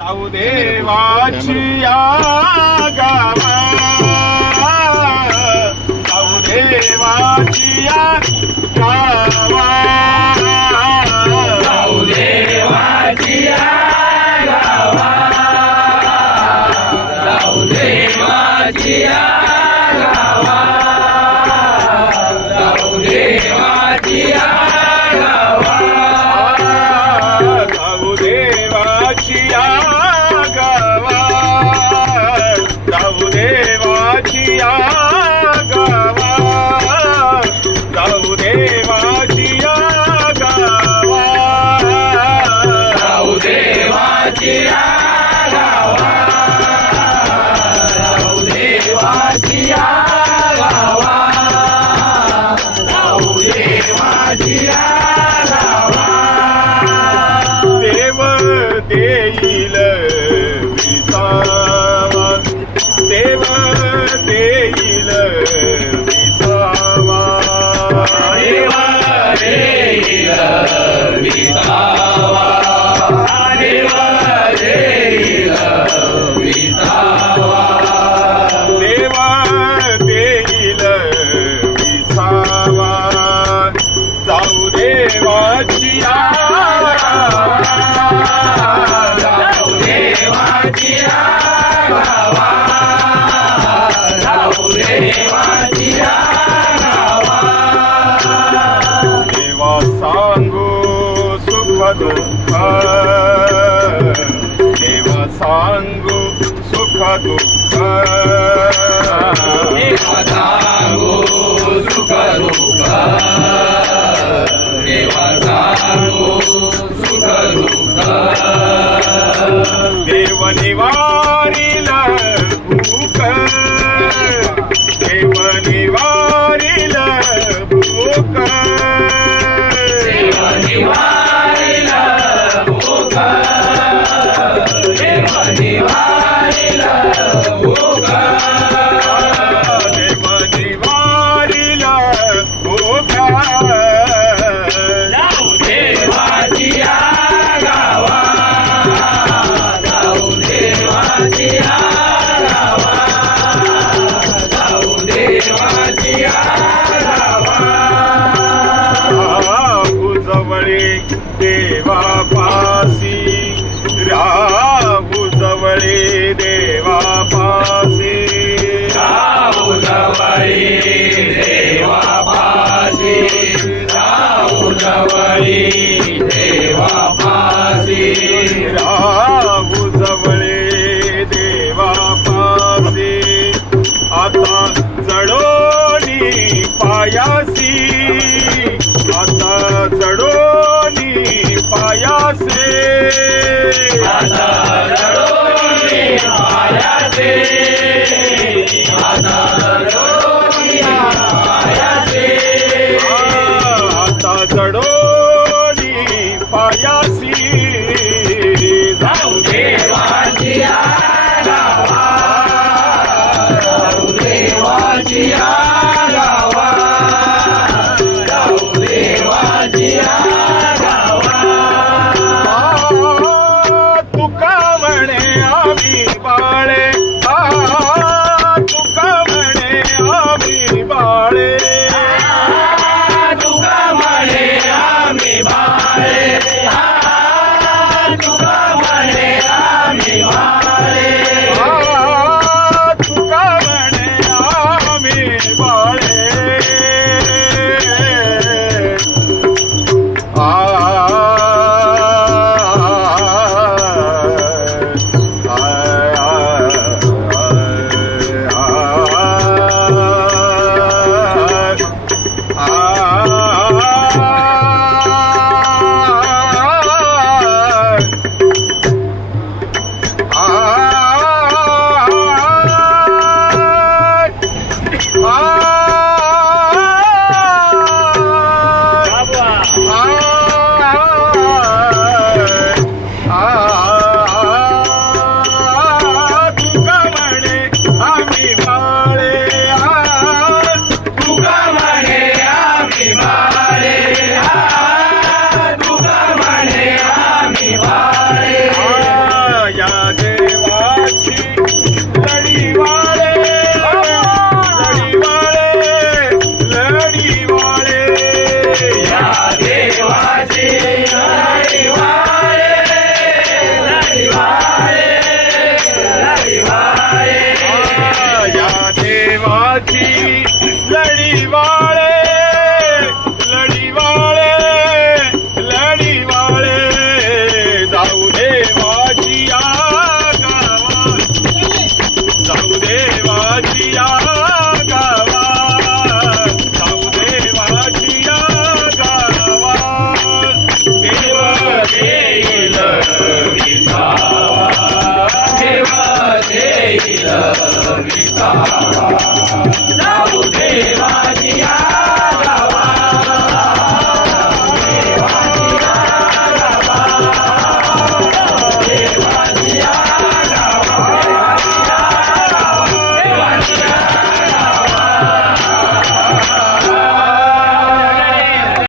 जाऊ देवाची या गावा, जाऊ देवाची या गावा, जाऊ देवाची या गावा, जाऊ देवाची या गावा, जाऊ देवाची या गावा, जाऊ देवाची या गावा, जाऊ देवाची या गावा, जाऊ देवाची या गावा, जाऊ देवाची या गावा, जाऊ देवाची या गावा, जाऊ देवाची या गावा. देव देईल विसावा, देव देईल विसावा, देव देईल विसावा, देव देईल विसावा, देव देईल विसावा, जाऊ देवाची या जाऊ देवाची या गावा, जाऊ देवाची या गावा. देवा सांगू सुख दुःख, देवा सांगू सुख दुःख, देवा सांगू सुख दुःख, देवा सांगू सुख दुःख, देव निवारिला भूक, देव निवारिला भूक, देव निवारिला भूक, देव निवारिला भूक, देव निवारिला भूक, जाऊ देवाची या गावा, जाऊ देवाची या गावा, जाऊ देवाची या गावा. राहू जवळे देवा पासी, राहू जवळे देवा पासी, राहू जवळी देवा पासी, राहू जवळी देवा पासी, राहू जवळे देवा पासी, आता जडोनी पायासी, आता जडोनी पायासे, आता रडोनी पायासे, आता रडोनी पायासे, आता जडोनी पायासी, जाऊ देवाची या गावा, जाऊ देवाची या गावा, जाऊ देवाची या गावा. तुका म्हणे आम्ही बाळे, तुका म्हणे आम्ही बाळे, तुका म्हणे आम्ही बाळे, तुका म्हणे आम्ही बाळे, तुका म्हणे आम्ही बाळे, वीर विसावा जाऊ देवाची